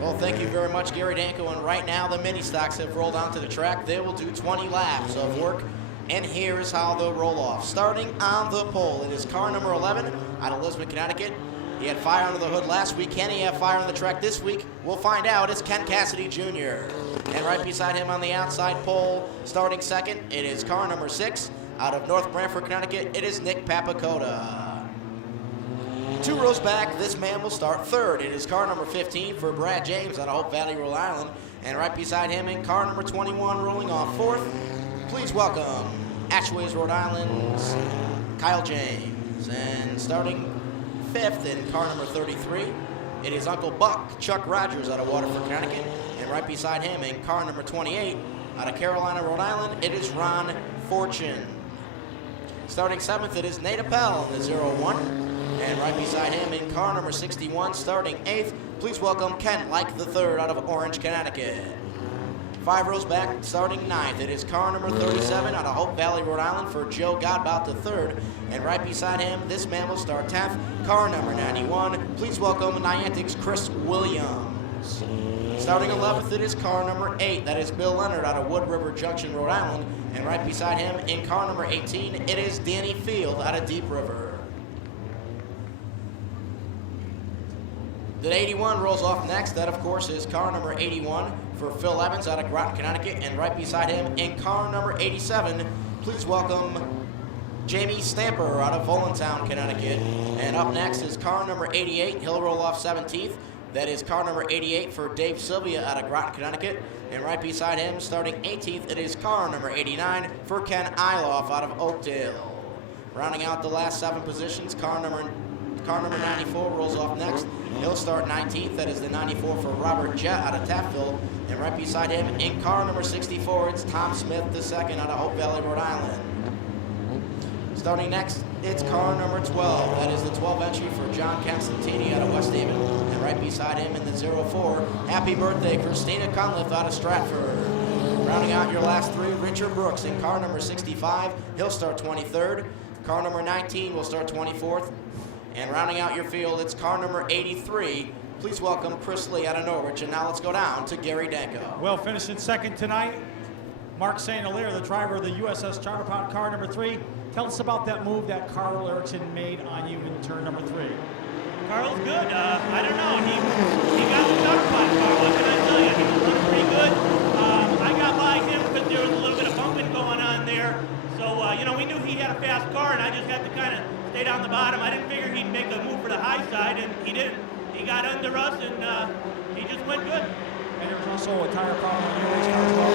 Well, thank you very much, Gary Danko. And right now, the mini stocks have rolled onto the track. They will do 20 laps of work. And here's how they'll roll off. Starting on the pole, it is car number 11 out of Lisbon, Connecticut. He had fire under the hood last week. Can he have fire on the track this week? We'll find out. It's Ken Cassidy Jr. And right beside him on the outside pole, starting second, it is car number 6 out of North Branford, Connecticut. It is Nick Papakota. 2 rows back, this man will start third. It is car number 15 for Brad James out of Hope Valley, Rhode Island. And right beside him in car number 21, rolling off fourth, please welcome Ashways, Rhode Island's Kyle James. And starting fifth in car number 33, it is Uncle Buck, Chuck Rogers out of Waterford, Connecticut. And right beside him in car number 28, out of Carolina, Rhode Island, it is Ron Fortune. Starting seventh, it is Nate Appel in the 01. And right beside him in car number 61, starting eighth, please welcome Ken Like III out of Orange, Connecticut. 5 rows back, starting ninth, it is car number 37 out of Hope Valley, Rhode Island for Joe Godbout III. And right beside him, this man will start 10th, car number 91. Please welcome Niantic's Chris Williams. Starting 11th, it is car number 8. That is Bill Leonard out of Wood River Junction, Rhode Island. And right beside him in car number 18, it is Danny Field out of Deep River. The 81 rolls off next. That, of course, is car number 81 for Phil Evans out of Groton, Connecticut. And right beside him in car number 87, please welcome Jamie Stamper out of Volantown, Connecticut. And up next is car number 88. He'll roll off 17th. That is car number 88 for Dave Sylvia out of Groton, Connecticut. And right beside him, starting 18th, it is car number 89 for Ken Eiloff out of Oakdale. Rounding out the last 7 positions, car number 94 rolls off next. He'll start 19th. That is the 94 for Robert Jett out of Taftville. And right beside him in car number 64, it's Tom Smith II out of Hope Valley, Rhode Island. Starting next, it's car number 12. That is the 12 entry for John Constantini out of West Haven. And right beside him in the 04, happy birthday, Christina Cunliffe out of Stratford. Rounding out your last 3, Richard Brooks in car number 65. He'll start 23rd. Car number 19 will start 24th. And rounding out your field, it's car number 83. Please welcome Chris Lee out of Norwich. And now let's go down to Gary Danko. Well, finishing second tonight, Mark St. Hilaire, the driver of the USS Charterpot, car number 3. Tell us about that move that Carl Erickson made on you in turn number 3. Carl's good. I don't know. He got the Charterpot car. What can I tell you? He was running pretty good. I got by him because there was a little bit of bumping going on there. So, we knew he had a fast car, and I just had to kind of stay down the bottom. I didn't figure he'd make a move for the high side, and he didn't. He got under us, and he just went good. And there was also a tire problem on your race car as well?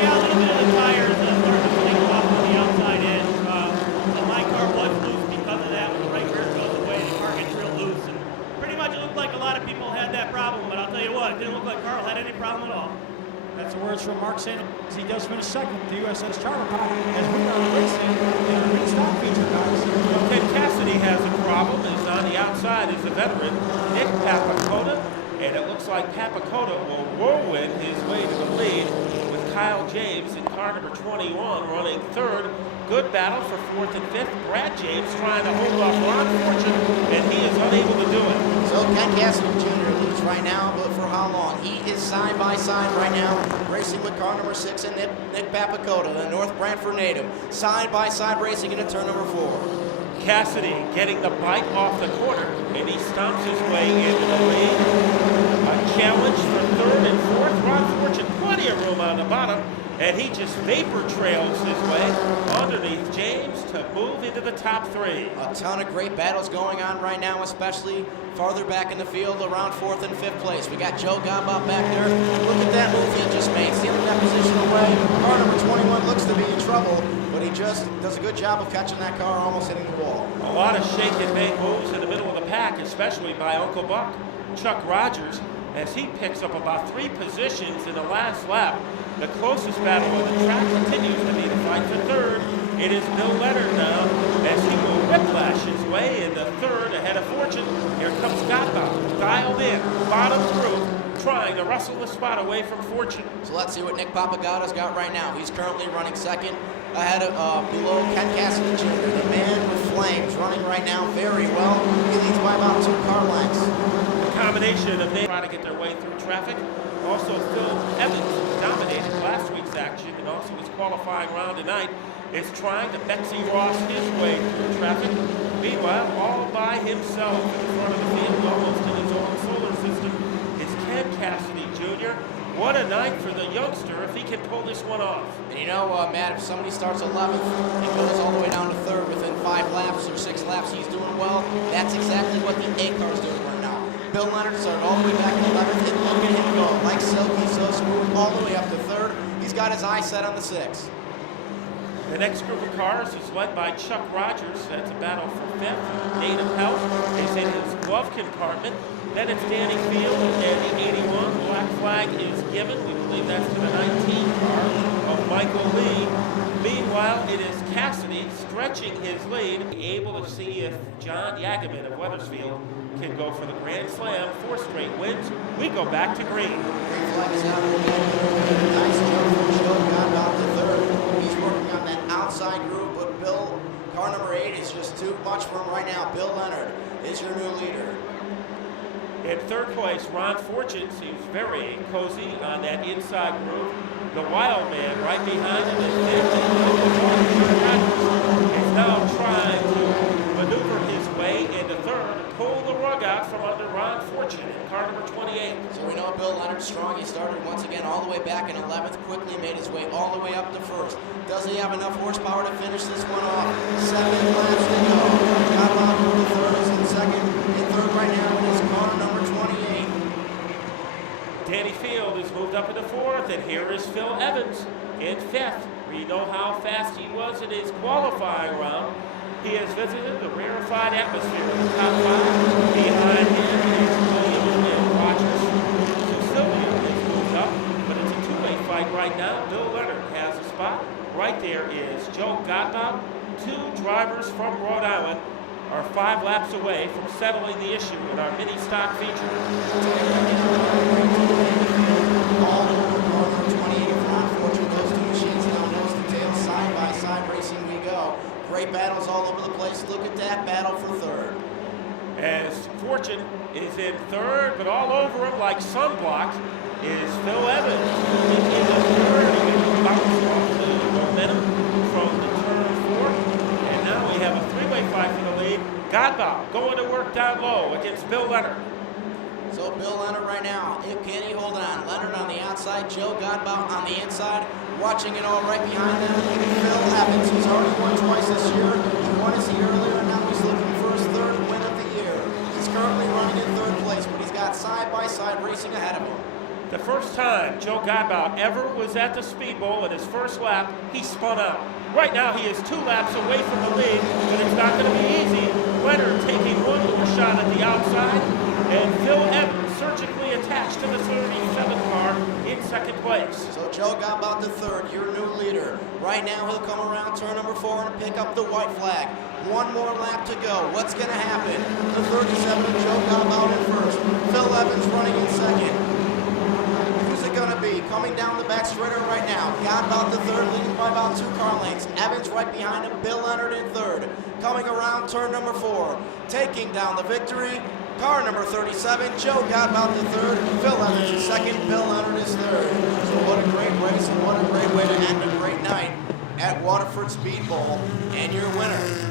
Yeah, a little bit of the tires started to flake off on the outside edge. So my car was loose because of that. When the right rear goes away, the car gets real loose. And pretty much it looked like a lot of people had that problem, but I'll tell you what, it didn't look like Carl had any problem at all. That's the words from Mark St. He does finish second with the USS Charterpot as we are racing in our main stock feature, guys. Well, Ken Cassidy has a problem. He's on the outside is the veteran, Nick Papakota. And it looks like Papakota will whirlwind his way to the lead with Kyle James in car number 21 running third. Good battle for 4th and 5th. Brad James trying to hold off Ron Fortune, and he is unable to do it. So Ken Cassidy Jr. leads right now, but for how long? He is side by side right now, racing with car number 6 and Nick Papakota, the North Branford native. Side by side racing into turn number 4. Cassidy getting the bike off the corner, and he stomps his way into the lead. A challenge for 3rd and 4th. Ron Fortune, plenty of room on the bottom, and he just vapor trails his way underneath James to move into the top 3. A ton of great battles going on right now, especially farther back in the field around 4th and 5th place. We got Joe Godbout back there. Look at that move he just made, stealing that position away. Car number 21 looks to be in trouble, but he just does a good job of catching that car, almost hitting the wall. A lot of shake and bake moves in the middle of the pack, especially by Uncle Buck, Chuck Rogers, as he picks up about 3 positions in the last lap. The closest battle of the track continues to be the fight for 3rd. It is Bill Leonard now as he will whiplash his way into 3rd ahead of Fortune. Here comes Godbout, dialed in, bottom through, trying to wrestle the spot away from Fortune. So let's see what Nick Papagoda's got right now. He's currently running second ahead of below Ken Cassidy Jr., the man with flames, running right now very well. He leads by about 2 car lengths. combination of names trying to get their way through traffic. Also, Phil Evans dominated last week's action and also his qualifying round tonight is trying to Betsy Ross his way through traffic. Meanwhile, all by himself in front of the field, almost in his own solar system, is Ken Cassidy Jr. What a night for the youngster if he can pull this one off. And you know, Matt, if somebody starts 11th and goes all the way down to 3rd within 5 laps or 6 laps, he's doing well. That's exactly what the A car is doing right now. Bill Leonard started all the way back in 11th, and look at him go. Like silky, so smooth, all the way up to 3rd. He's got his eye set on the 6th. The next group of cars is led by Chuck Rogers. That's a battle for 5th. Native Health is in his glove compartment. Then it's Danny Field and the 81. Black flag is given. We believe that's to the 19 car of Michael Lee. Meanwhile, it is Cassidy stretching his lead, able to see if John Yagaman of Wethersfield can go for the Grand Slam. 4 straight wins. We go back to green. Green flag is out. Nice jump from Joe Godbout III. He's working on that outside groove, but Bill, car number 8, is just too much for him right now. Bill Leonard is your new leader. In 3rd place, Ron Fortune seems very cozy on that inside groove. The Wild Man right behind him is now trying to maneuver his way into 3rd and pull the rug out from under Ron Fortune in car number 28. So we know Bill Leonard's strong. He started once again all the way back in 11th, quickly made his way all the way up to 1st. Does he have enough horsepower to finish this one off? 7 laps to go. Godbout III is in 2nd. In 3rd right now it is car number 28. Danny Field has moved up into 4th, and here is Phil Evans in 5th. We know how fast he was in his qualifying round. He has visited the rarefied atmosphere of the top 5. Behind him is Williams and Rogers. Sicilian has moved up, but it's a 2-way fight right now. Bill Leonard has a spot. Right there is Joe Godbout. 2 drivers from Rhode Island are 5 laps away from settling the issue in our mini stock feature. All over car number 28 of Ron Fortune. Those 2 machines now nose to tail, side by side racing we go. Great battles all over the place. Look at that battle for 3rd. As Fortune is in 3rd, but all over him like sunblock is Phil Evans. In the 3rd, he gets bounced off the momentum from the turn 4. And now we have a 3-way fight for the lead. Godbout going to work down low against Bill Leonard. So Bill Leonard right now, can he hold on? Leonard on the outside, Joe Godbout on the inside, watching it all right behind them. Phil Evans, he's already won twice this year. He won his year earlier, and now he's looking for his 3rd win of the year. He's currently running in 3rd place, but he's got side-by-side racing ahead of him. The first time Joe Godbout ever was at the Speedbowl in his first lap, he spun out. Right now he is 2 laps away from the lead, but it's not going to be easy. Leonard taking one more shot at the outside, and Phil Evans surgically attached to the 37th car in 2nd place. So Joe Godbout III, your new leader. Right now he'll come around turn number 4 and pick up the white flag. 1 more lap to go. What's going to happen? The 37 of Joe Godbout in 1st. Phil Evans running in 2nd. Who's it going to be? Coming down the back straighter right now. Godbout III leading by about 2 car lengths. Evans right behind him. Bill Leonard in 3rd. Coming around turn number 4. Taking down the victory. Car number 37, Joe Godbout III. Phil Evans is 2nd. Bill Leonard is 3rd. So what a great race and what a great way to end a great night at Waterford Speedbowl. And your winner.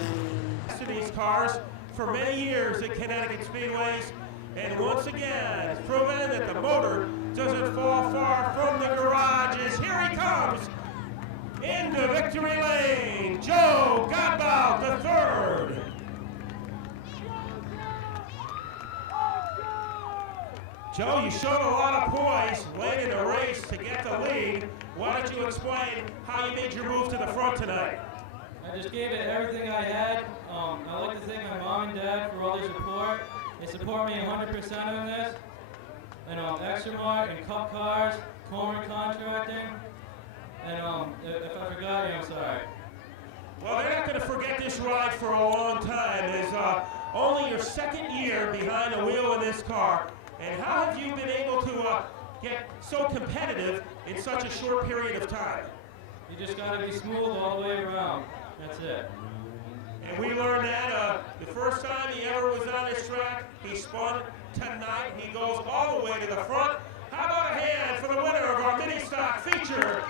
These cars for many years at Connecticut Speedways, and once again has proven that the motor doesn't fall far from the garages. Here he comes into victory lane, Joe Godbout III. Joe, you showed a lot of poise late in the race to get the lead. Why don't you explain how you made your move to the front tonight? I just gave it everything I had. I like to thank my mom and dad for all their support. They support me 100% on this. And Extramart and Cup Cars, Coleman Contracting. And if I forgot you, I'm sorry. Well, they're not going to forget this ride for a long time. It's only your 2nd year behind the wheel in this car. And how have you been able to get so competitive in such a short period of time? You just got to be smooth all the way around. That's it. And we learned that the first time he ever was on this track, he he spun tonight. He goes all the way to the front. How about a hand for the winner of our mini stock feature,